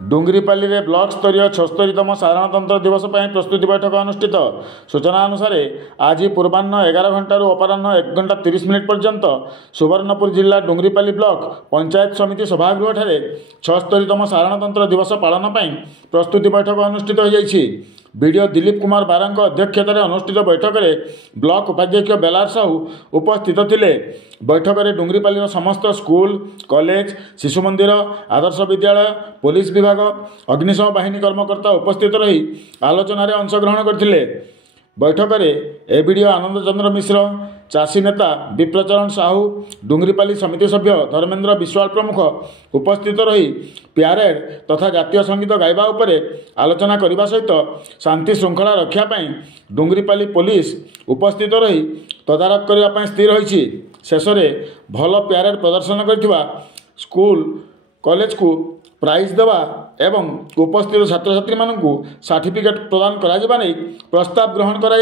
डुंगरीपाली रे ब्लॉक स्तरीय 76तम साधारणतंत्र दिवस पर प्रस्तुति बैठक अनुष्ठित। सूचना अनुसार आज पूर्वाह्न 11 घंटारू अपराह्न 1 घंटा 30 मिनिट पर्यंत सुवर्णपुर जिला डुंगरीपाली ब्लॉक पंचायत समिति सभागृह ठारे 76तम साधारणतंत्र दिवस पालन पर प्रस्तुति बैठक अनुष्ठित हो जाइछि। बीडीओ दिलीप कुमार बारांक अध्यक्षतार अनुष्ठित बैठक में ब्लॉक उपाध्यक्ष बेलार साहू उपस्थित थिले। बैठक में डुंगरीपाली समस्त स्कूल कॉलेज शिशु मंदिर आदर्श विद्यालय पुलिस विभाग अग्निशम बाहिनी कर्मकर्ता उपस्थित रही आलोचन अंशग्रहण करथिले। बैठक में एबीडीओ आनंद चंद्र मिश्र चाषी नेता विप्रचरण साहू डुंगरीपाली समिति सभ्य धर्मेंद्र विश्वाल प्रमुख उपस्थित रही प्यारेड तथा जातीय संगीत गाइबा उपरे आलोचना करने सहित शांति श्रृंखला रक्षा पाई डुंगरीपाली पुलिस उपस्थित रही तदारख करने स्थिर होइछि। शेष में भल प्यारेड प्रदर्शन करथिबा स्कूल कॉलेज को प्राइज देवा एवं उपस्थित छात्र छात्री मानू सर्टिफिकेट प्रदान करा प्रस्ताव ग्रहण करा।